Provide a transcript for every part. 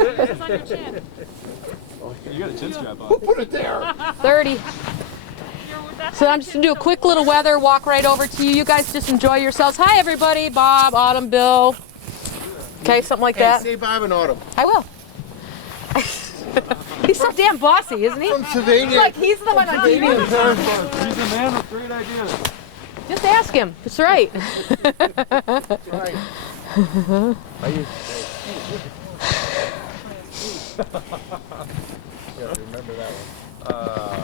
It's on your chin. You got a chin strap on. Who put it there? 30. So I'm just gonna do a quick little weather, walk right over to you. You guys just enjoy yourselves. Hi everybody, Bob, Autumn, Bill. Okay, something like that. Say Bob and Autumn. I will. He's so damn bossy, isn't he? From Sylvania. Like he's the one on TV. He's a man with great ideas. Just ask him. That's right. Right. Remember that one.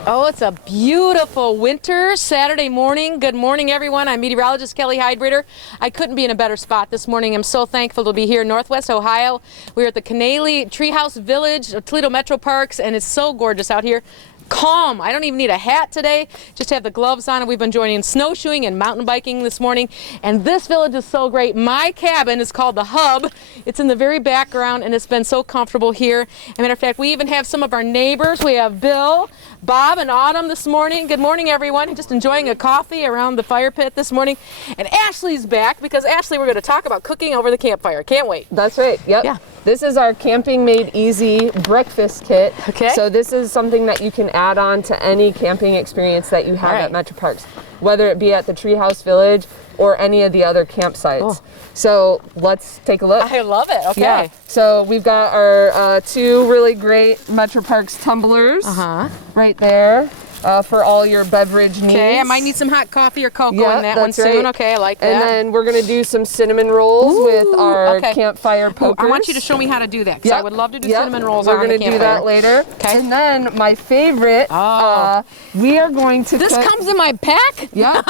Oh, it's a beautiful winter Saturday morning. Good morning, everyone. I'm meteorologist Kelly Hydrator. I couldn't be in a better spot this morning. I'm so thankful to be here in Northwest Ohio. We're at the Canaley Treehouse Village of Toledo Metro Parks, and it's so gorgeous out here. Calm. I don't even need a hat today. Just have the gloves on, and we've been joining snowshoeing and mountain biking this morning. And this village is so great. My cabin is called the Hub. It's in the very background, and it's been so comfortable here. As a matter of fact, we even have some of our neighbors. We have Bill, Bob, and Autumn this morning. Good morning, everyone. Just enjoying a coffee around the fire pit this morning. And Ashley's back because Ashley, we're going to talk about cooking over the campfire. Can't wait. That's right. Yep. Yeah. This is our Camping Made Easy breakfast kit. Okay. So this is something that you can add on to any camping experience that you have All right. at Metro Parks, whether it be at the Treehouse Village or any of the other campsites. Oh. So let's take a look. I love it. Okay. Yeah. So we've got our two really great Metro Parks tumblers right there for all your beverage needs. Okay, I might need some hot coffee or cocoa Yeah, in that one that's soon. right. Okay, I like that. And then we're gonna do some cinnamon rolls with our okay. campfire Ooh, pokers. I want you to show me how to do that because I would love to do cinnamon rolls We're on the gonna do campfire. that later. Okay. And then my favorite, we are going to This cook, comes in my pack? Yeah.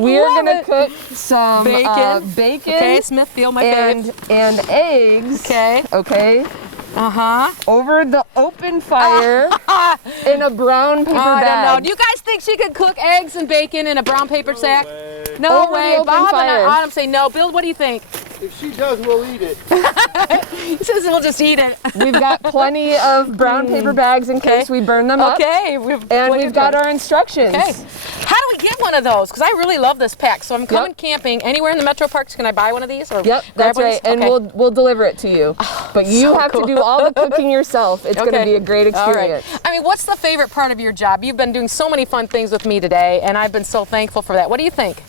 We are gonna it. cook some Bacon. bacon. Okay, Smithfield, my fave. and eggs. Okay. Okay. Uh-huh. Over the open fire in a brown paper I bag. don't know. Do you guys think she could cook eggs and bacon in a brown paper sack? No Over the way. open Bob fire. and Autumn say no. Bill, what do you think? If she does, we'll eat it. He says we'll just eat it. We've got plenty of brown paper bags in case we burn them up. Okay. And we've got our instructions. Okay. How do we get one of those? Because I really love this pack. So I'm coming camping anywhere in the Metro Parks. Can I buy one of these? Or Yep, grab that's one of right. these? And Okay. we'll deliver it to you. But you So have cool. to do all the cooking yourself. It's going to be a great All right. experience. I mean, what's the favorite part of your job? You've been doing so many fun things with me today, and I've been so thankful for that. What do you think?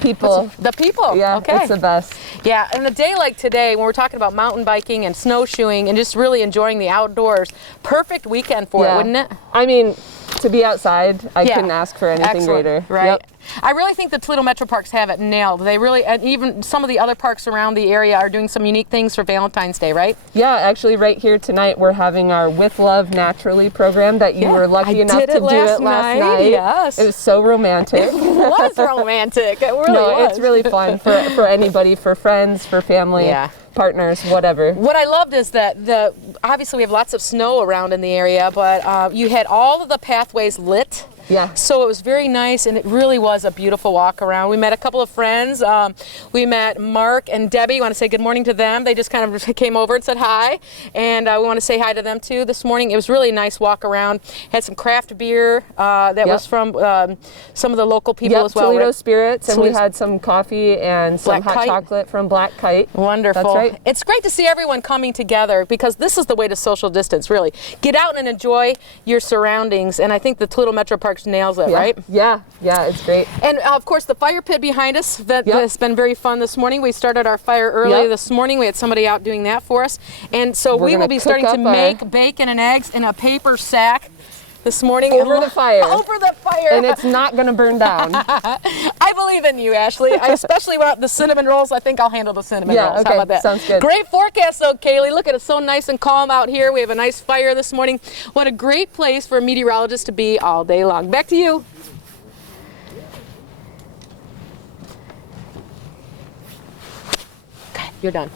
People. The people. Yeah, Okay. it's the best. Yeah, and a day like today, when we're talking about mountain biking and snowshoeing and just really enjoying the outdoors, perfect weekend for it, wouldn't it? I mean, to be outside, I couldn't ask for anything Excellent. greater. Right. Yep. I really think the Toledo Metro Parks have it nailed. They really, and even some of the other parks around the area are doing some unique things for Valentine's Day, right? Yeah, actually right here tonight we're having our With Love Naturally program that you were lucky enough to do it last night. Yes. It was so romantic. It was romantic. It really was. It's really fun for anybody, for friends, for family, partners, whatever. What I loved is that obviously we have lots of snow around in the area, but you had all of the pathways lit. Yeah. So it was very nice, and it really was a beautiful walk around. We met a couple of friends. We met Mark and Debbie. We want to say good morning to them. They just kind of came over and said hi, and we want to say hi to them too this morning. It was really a nice walk around. Had some craft beer that was from some of the local people as well. Toledo right? Spirits, and we had some coffee and some hot chocolate from Black Kite. Wonderful. That's right. It's great to see everyone coming together because this is the way to social distance, really. Get out and enjoy your surroundings, and I think the Toledo Metro Parks nails it, right? Yeah, it's great. And of course, the fire pit behind us, that has been very fun this morning. We started our fire early this morning. We had somebody out doing that for us. And so we will be starting to make bacon and eggs in a paper sack this morning. Over the fire. Over the fire. And it's not going to burn down. I believe in you, Ashley. I especially want the cinnamon rolls. I think I'll handle the cinnamon rolls. Okay, How about that? sounds good. Great forecast, though, Kaylee. Look at it, so nice and calm out here. We have a nice fire this morning. What a great place for a meteorologist to be all day long. Back to you. Okay, you're done.